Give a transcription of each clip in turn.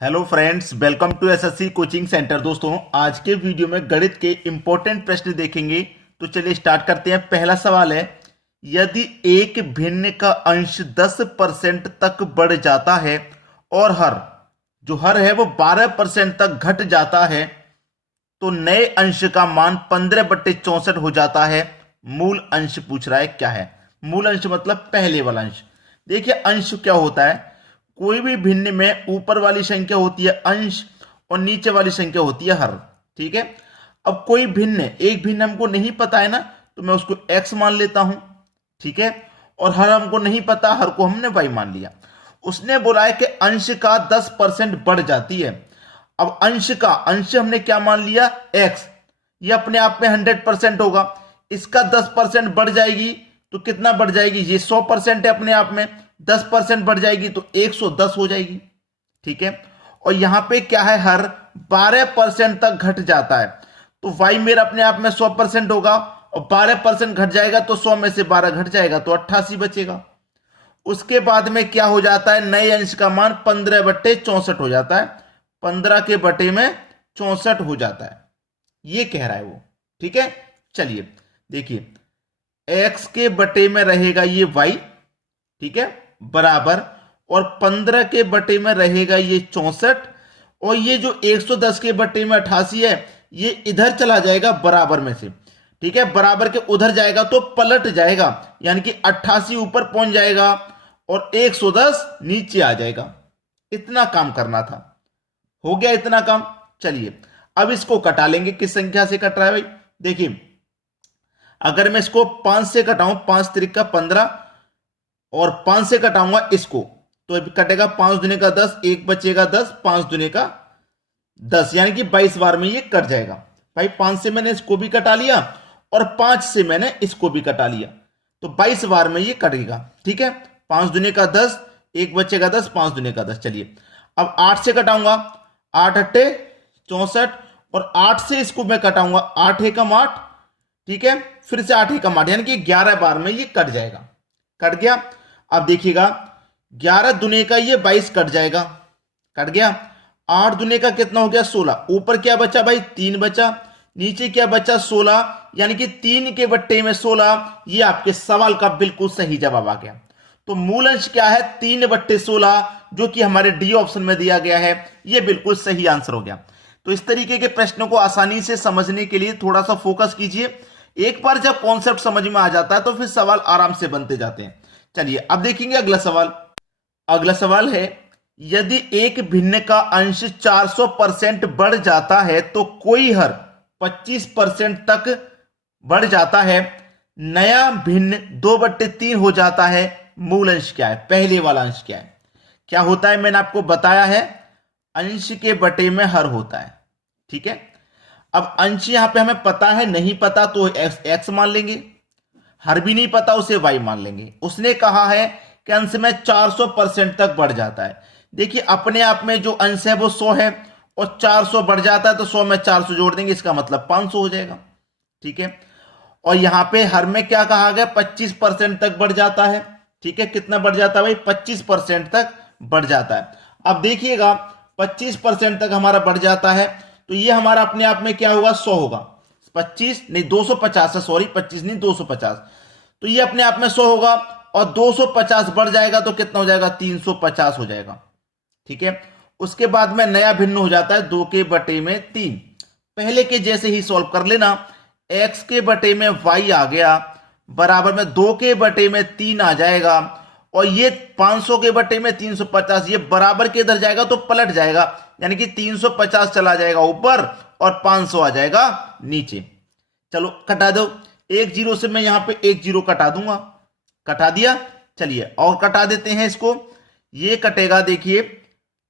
Hello friends, welcome to SSC coaching centre. दोस्तों, आज के वीडियो में गणित के इंपॉर्टेंट प्रश्न देखेंगे। तो चलिए स्टार्ट करते हैं। पहला सवाल है, यदि एक भिन्न का अंश 10% तक बढ़ जाता है और हर है वो 12% तक घट जाता है तो नए अंश का मान 15/64 हो जाता है। मूल अंश पूछ रहा है क्या है। मूल अंश मतलब पहले वाला अंश। देखिए, अंश क्या होता है, कोई भी भिन्न में ऊपर वाली संख्या होती है अंश और नीचे वाली संख्या होती है हर। ठीक है। अब कोई भिन्न, एक भिन्न हमको नहीं पता है ना, तो मैं उसको x मान लेता हूं। ठीक है। और हर हमको नहीं पता, हर को हमने y मान लिया। उसने बोला है कि अंश का 10% बढ़ जाती है। अब अंश हमने क्या मान लिया, x। ये अपने आप में 100% होगा। इसका 10% बढ़ जाएगी तो कितना बढ़ जाएगी, ये 100% है अपने आप में। 10% बढ़ जाएगी तो 110 हो जाएगी। ठीक है। और यहां पे क्या है, हर 12% तक घट जाता है तो y मेरा अपने आप में 100% होगा और 12% घट जाएगा तो 100 में से 12 घट जाएगा तो 88 बचेगा। उसके बाद में क्या हो जाता है, नए अंश का मान 15/64 हो जाता है। 15 के बटे में 64 हो जाता है, ये कह रहा है वो। ठीक है। चलिए देखिए, x के बटे में रहेगा ये y। ठीक है, बराबर, और 15 के बटे में रहेगा ये 64, और ये जो 110 के बटे में 88 है ये इधर चला जाएगा बराबर में से। ठीक है, बराबर के उधर जाएगा तो पलट जाएगा, यानी कि 88 ऊपर पहुंच जाएगा और 110 नीचे आ जाएगा। इतना काम करना था, हो गया इतना काम। चलिए अब इसको कटा लेंगे। किस संख्या से कट रहा है भाई, देखिए, अगर मैं इसको 5 से कटाऊं, 5 त्रिक का 15, और 5 से कटाऊंगा इसको तो कटेगा 5 दूने का 10, एक बचेगा 10, 5 दूने का 10, यानी कि 22 बार में ये कट जाएगा। भाई 5 से मैंने इसको भी कटा लिया और 5 से मैंने इसको भी कटा लिया तो 22 बार में ये कटेगा। ठीक है, 5 दूने का 10, एक बचेगा 10, 5 दूने का 10। चलिए अब 8 से कटाऊंगा, 8 अट्ठे 64, और 8 से इसको मैं कटाऊंगा, 8 एकम 8। ठीक है, फिर से 8 एकम 8, यानी कि 11 बार में ये कट जाएगा। कट गया। अब देखिएगा, 11 दुने का ये 22 कट जाएगा, कट गया। 8 दुने का कितना हो गया, 16। ऊपर क्या बचा भाई, 3 बचा। नीचे क्या बचा, 16, यानी कि 3 के बट्टे में 16। ये आपके सवाल का बिल्कुल सही जवाब आ गया। तो मूल अंश क्या है, 3/16, जो कि हमारे डी ऑप्शन में दिया गया है। ये बिल्कुल सही आंसर हो गया। तो इस तरीके के प्रश्नों को आसानी से समझने के लिए थोड़ा सा फोकस कीजिए। एक बार जब कॉन्सेप्ट समझ में आ जाता है तो फिर सवाल आराम से बनते जाते हैं। चलिए अब देखेंगे अगला सवाल। अगला सवाल है, यदि एक भिन्न का अंश 400% बढ़ जाता है तो कोई हर 25% तक बढ़ जाता है। नया भिन्न 2/3 हो जाता है। मूल अंश क्या है, पहले वाला अंश क्या है। क्या होता है, मैंने आपको बताया है, अंश के बटे में हर होता है। ठीक है। अब अंश यहां पे हमें पता है, नहीं पता तो x मान लेंगे, हर भी नहीं पता उसे y मान लेंगे। उसने कहा है कि अंश में 400% तक बढ़ जाता है। देखिए, अपने आप में जो अंश है वो 100 है और 400 बढ़ जाता है तो 100 में 400 जोड़ देंगे, इसका मतलब 500 हो जाएगा। ठीक है। और यहां पे हर में क्या कहा गया, 25% तक बढ़ जाता है। ठीक है, कितना बढ़ जाता है भाई, 25% तक बढ़ जाता है। अब देखिएगा, 25% तक हमारा बढ़ जाता है तो ये हमारा अपने आप में क्या होगा, 100 होगा। 25 नहीं 250 है, सॉरी 25 नहीं 250। तो ये अपने आप में 100 होगा और 250 बढ़ जाएगा तो कितना हो जाएगा, 350 हो जाएगा। ठीक है। उसके बाद में नया भिन्न हो जाता है 2 के बटे में 3। पहले के जैसे ही सॉल्व कर लेना। x के बटे में y आ गया, बराबर में 2 के बटे में 3 आ जाएगा, और ये 500 के बटे में 350, ये बराबर के इधर जाएगा तो पलट जाएगा, यानी कि 350 चला जाएगा ऊपर और 500 आ जाएगा नीचे। चलो कटा दो, एक जीरो से मैं यहां पे एक जीरो कटा दूंगा, कटा दिया। चलिए और कटा देते हैं इसको, ये कटेगा। देखिए,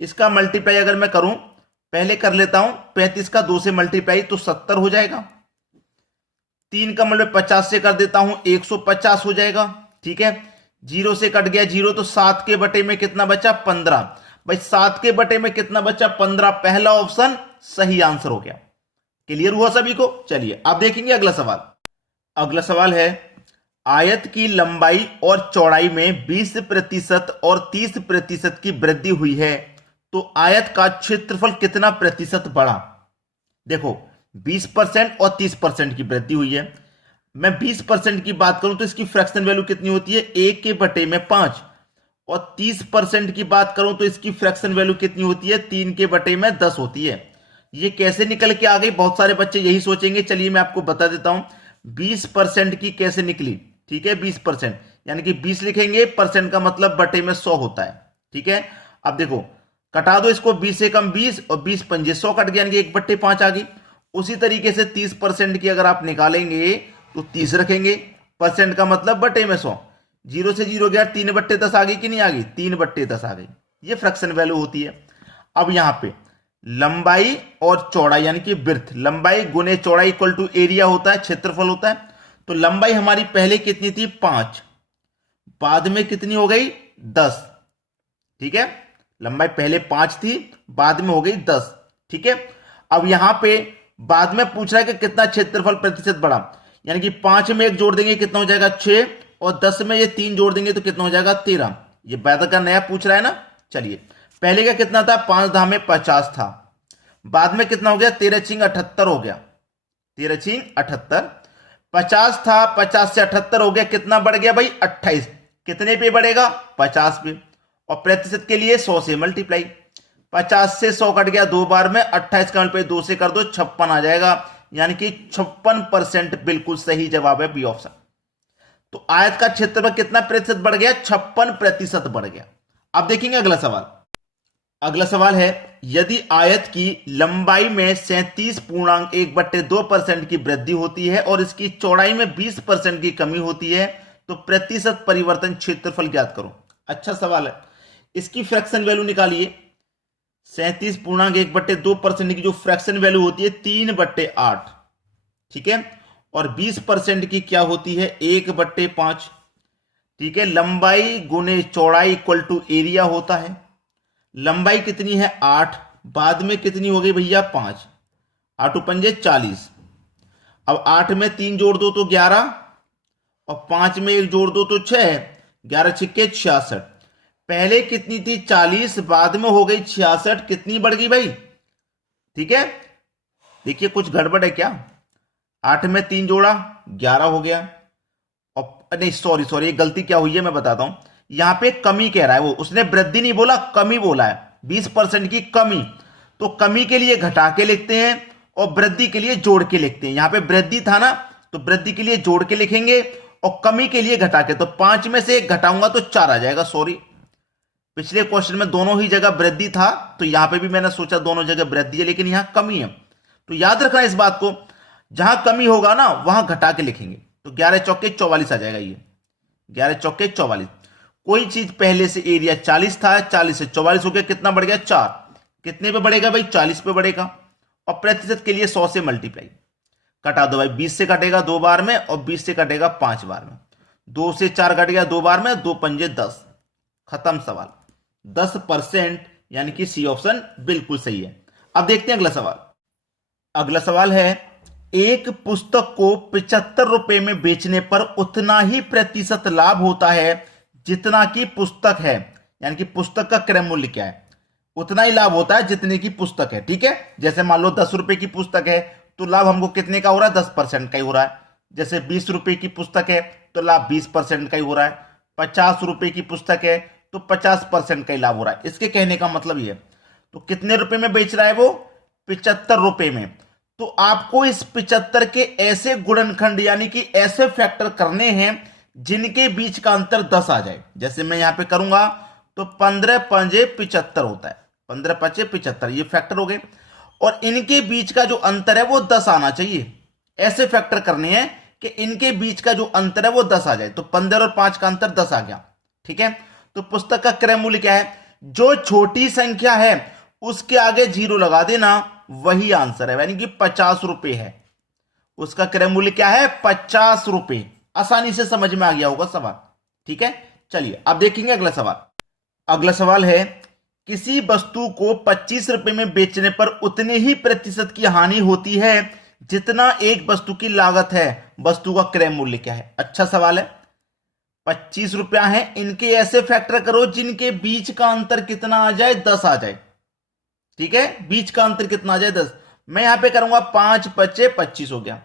इसका मल्टीप्लाई अगर मैं करूं, पहले कर लेता हूं, 35 का 2 से मल्टीप्लाई तो 70 हो जाएगा। 3 का मल्टीप्लाई 50 से कर देता हूं, 150 हो जाएगा। ठीक है, जीरो से कट गया जीरो, तो 7 के बटे में कितना बचा, 15। भाई 7 के बटे में कितना बचा, 15। पहला ऑप्शन सही आंसर हो गया। क्लियर हुआ सभी को। चलिए अब देखेंगे अगला सवाल। अगला सवाल है, आयत की लंबाई और चौड़ाई में 20% और 30% की वृद्धि हुई है तो आयत का क्षेत्रफल कितना प्रतिशत बढ़ा। देखो 20% और 30% की वृद्धि हुई है। मैं 20% की बात करूं तो इसकी फ्रैक्शन वैल्यू कितनी होती है, 1/5। और 30% की बात करूं तो इसकी फ्रैक्शन वैल्यू कितनी होती है, 3/10 होती है। ये कैसे निकल के आ गई, बहुत सारे बच्चे यही सोचेंगे। चलिए मैं आपको बता देता हूं 20% की कैसे निकली। ठीक है, 20% यानी कि 20 लिखेंगे, परसेंट का मतलब बटे में 100 होता है। ठीक है, अब देखो कटा दो इसको, 20 से कम 20 और 20 पंजे 100 कट गया, यानी कि 1/5 आ गई। उसी तरीके से 30% की अगर आप निकालेंगे तो 30 रखेंगे, परसेंट का मतलब बटे में 100। 0 से 0 गया, 3/10 आ गई कि नहीं आ गई, 3/10 आ गई। ये फ्रैक्शन वैल्यू होती है। अब यहां पे लंबाई और चौड़ाई यानी कि विड्थ, लंबाई गुने चौड़ाई इक्वल टू एरिया होता है, क्षेत्रफल होता है। तो लंबाई हमारी पहले कितनी थी, 5, बाद में कितनी हो गई, 10। ठीक है, लंबाई पहले 5 थी, बाद में हो गई 10। ठीक है, अब यहां पे बाद में पूछ रहा है कि कितना क्षेत्रफल प्रतिशत बढ़ा, यानी कि 5 में 1 जोड़ देंगे कितना हो जाएगा, 6, और 10 में ये 3 जोड़ देंगे तो कितना हो जाएगा, 13। ये बैदर का नया पूछ रहा है ना। चलिए पहले का कितना था, 5 धाम में 50 था, बाद में कितना हो गया, 13 छिंग 78 हो गया, 13 छिंग 78। 50 था, 50 से 78 हो गया, कितना बढ़ गया भाई, 28। कितने पे बढ़ेगा, 50 पे। और प्रतिशत के लिए 100 से मल्टीप्लाई, 50 से 100 कट गया 2 बार में, 28 का मल्टीप्लाई 2 से कर दो, 56 आ जाएगा, यानी कि 56% बिल्कुल सही जवाब है, बी ऑप्शन। तो आयत का क्षेत्रफल कितना प्रतिशत बढ़ गया, 56% बढ़ गया। अब देखेंगे अगला सवाल। अगला सवाल है, यदि आयत की लंबाई में 37.1/2% की वृद्धि होती है और इसकी चौड़ाई में 20% की कमी होती है तो प्रतिशत परिवर्तन क्षेत्रफल ज्ञात करो। अच्छा सवाल है, इसकी फ्रैक्शन वैल्यू निकालिए। 37.1/2% की जो फ्रैक्शन वैल्यू होती है 3/8। ठीक है, और 20% की क्या होती है, 1/5। ठीक है, लंबाई गुने चौड़ाई इक्वल टू एरिया होता है। लंबाई कितनी है, 8, बाद में कितनी हो गई भैया, 5, 8 पंजे 40। अब 8 में 3 जोड़ दो तो 11, और 5 में 1 जोड़ दो तो 6, 11 छिक्के 66। पहले कितनी थी, 40, बाद में हो गई 66, कितनी बढ़ गई भाई। ठीक है, देखिए कुछ गड़बड़ है क्या, 8 में 3 जोड़ा 11 हो गया, और नहीं सॉरी, ये गलती क्या हुई है मैं बताता हूं। यहां पे कमी कह रहा है वो, उसने वृद्धि नहीं बोला, कमी बोला है, 20% की कमी। तो कमी के लिए घटा के लिखते हैं और वृद्धि के लिए जोड़ के लिखते हैं। यहां पे वृद्धि था ना, तो वृद्धि के लिए जोड़ के लिखेंगे और कमी के लिए घटा के। तो 5 में से 1 घटाऊंगा तो 4 आ जाएगा। सॉरी, पिछले क्वेश्चन में दोनों ही जगह वृद्धि था, तो यहां पे भी मैंने सोचा दोनों जगह वृद्धि है, लेकिन यहां कमी है। तो याद रखना इस बात को, जहां कमी होगा ना वहां घटा के लिखेंगे। तो 11 चौके 44 आ जाएगा, ये 11 चौके 44। कोई चीज पहले से एरिया 40 था, 40 से 44 हो गया, कितना बढ़ गया, 4। कितने पे बढ़ेगा भाई, 40 पे बढ़ेगा। और प्रतिशत के लिए 100 से मल्टीप्लाई, कटा दो भाई, 20 से कटेगा 2 बार में और 20 से कटेगा 5 बार में। 2 से 4 कट गया 2 बार में, 2 पंजे 10, खत्म सवाल। 10%, यानी कि सी ऑप्शन बिल्कुल सही है। अब देखते हैं अगला सवाल। अगला सवाल है, एक पुस्तक को 75 रुपए में बेचने पर उतना ही प्रतिशत लाभ होता है जितना की पुस्तक है, यानी कि पुस्तक का क्रय मूल्य क्या है, उतना ही लाभ होता है जितने की पुस्तक है। ठीक है, जैसे मान लो 10 रुपए की पुस्तक है तो लाभ हमको कितने का हो रहा है, 10% का ही हो रहा है। जैसे 20 रुपए की पुस्तक है तो लाभ 20% का ही हो रहा है। 50 रुपए की पुस्तक है तो 50% का ही लाभ हो रहा है। इसके कहने का मतलब ये, तो कितने रुपए में बेच रहा है वो, 75 रुपए में। तो आपको इस 75 के ऐसे गुणनखंड यानी कि ऐसे फैक्टर करने हैं जिनके बीच का अंतर 10 आ जाए। जैसे मैं यहां पे करूंगा तो 15 पंजे 75 होता है, 15 पंजे 75, ये फैक्टर हो गए। और इनके बीच का जो अंतर है वो 10 आना चाहिए। ऐसे फैक्टर करने हैं कि इनके बीच का जो अंतर है वो 10 आ जाए। तो 15 और 5 का अंतर 10 आ गया। ठीक है, तो पुस्तक का क्रय मूल्य क्या है, जो छोटी संख्या है उसके आगे 0 लगा देना, वही आंसर है, यानी कि 50 रुपए है। उसका क्रय मूल्य क्या है, 50 रुपए। आसानी से समझ में आ गया होगा सवाल। ठीक है, चलिए अब देखेंगे अगला सवाल। अगला सवाल है, किसी वस्तु को 25 रुपए में बेचने पर उतने ही प्रतिशत की हानि होती है जितना एक वस्तु की लागत है, वस्तु का क्रय मूल्य क्या है। अच्छा सवाल है, 25 रुपया है, इनके ऐसे फैक्टर करो जिनके बीच का अंतर कितना आ जाए, 10 आ जाए। ठीक है, बीच का अंतर कितना आ जाए 10। मैं यहां पे करूंगा 5 पच्चे 25 हो गया,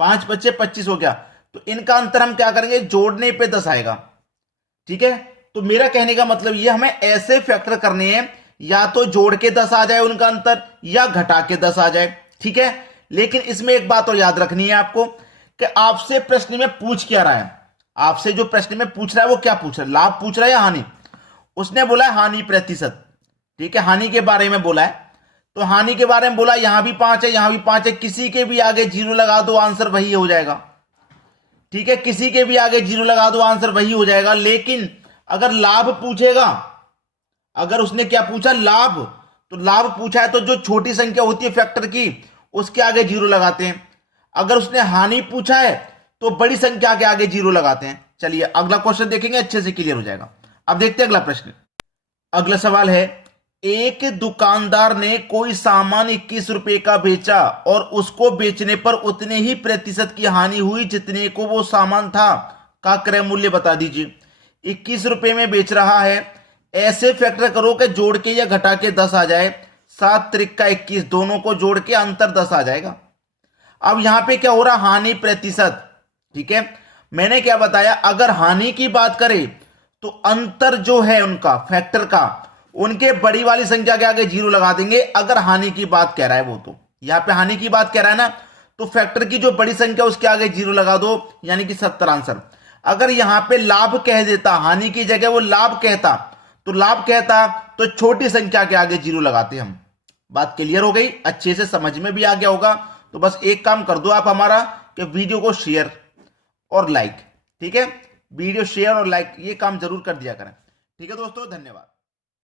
5 पच्चे 25 हो गया। तो इनका अंतर हम क्या करेंगे, जोड़ने पे 10 आएगा। ठीक है, तो मेरा कहने का मतलब ये हमें ऐसे फैक्टर करने हैं, या तो जोड़ के 10 आ जाए उनका अंतर, या घटा के 10 आ जाए। ठीक है, लेकिन इसमें एक बात और याद रखनी है आपको कि आपसे प्रश्न में पूछ क्या रहा है। आपसे जो प्रश्न में पूछ रहा है वो क्या पूछ रहा है, लाभ पूछ रहा है या हानि। उसने बोला है हानि प्रतिशत। ठीक है, हानि के बारे में बोला है, तो हानि के बारे में बोला, यहां भी 5 है, यहां भी 5 है, किसी के भी आगे 0 लगा दो आंसर वही हो जाएगा। ठीक है, किसी के भी आगे 0 लगा दो आंसर वही हो जाएगा। लेकिन अगर लाभ पूछेगा, अगर उसने क्या पूछा, लाभ, तो लाभ पूछा है तो जो छोटी संख्या होती है फैक्टर की उसके आगे 0 लगाते हैं। अगर उसने हानि पूछा है तो बड़ी संख्या के आगे 0 लगाते हैं। चलिए अगला क्वेश्चन देखेंगे, अच्छे से क्लियर हो जाएगा। अब देखते हैं अगला प्रश्न। अगला सवाल है, एक दुकानदार ने कोई सामान 21 रुपए का बेचा और उसको बेचने पर उतने ही प्रतिशत की हानि हुई जितने को वो सामान था, का क्रय मूल्य बता दीजिए। 21 रुपए में बेच रहा है, ऐसे फैक्टर करो कि जोड़ के या घटा के 10 आ जाए। 7 त्रिक 21, दोनों को जोड़ के अंतर 10 आ जाएगा। अब यहां पे क्या हो रहा, हानि प्रतिशत। ठीक है, मैंने क्या बताया, अगर हानि की बात करें तो अंतर जो है उनका फैक्टर का, उनके बड़ी वाली संख्या के आगे 0 लगा देंगे। अगर हानि की बात कह रहा है वो, तो यहां पे हानि की बात कह रहा है ना, तो फैक्टर की जो बड़ी संख्या उसके आगे 0 लगा दो, यानी कि 70 आंसर। अगर यहां पे लाभ कह देता, हानि की जगह वो लाभ कहता, तो लाभ कहता तो छोटी संख्या के आगे 0 लगाते हम। बात क्लियर हो गई, अच्छे से समझ में भी आ गया होगा। तो बस एक काम कर दो आप हमारा, कि वीडियो को शेयर और लाइक। ठीक है, वीडियो शेयर और लाइक ये काम जरूर कर दिया करें। ठीक है दोस्तों, धन्यवाद।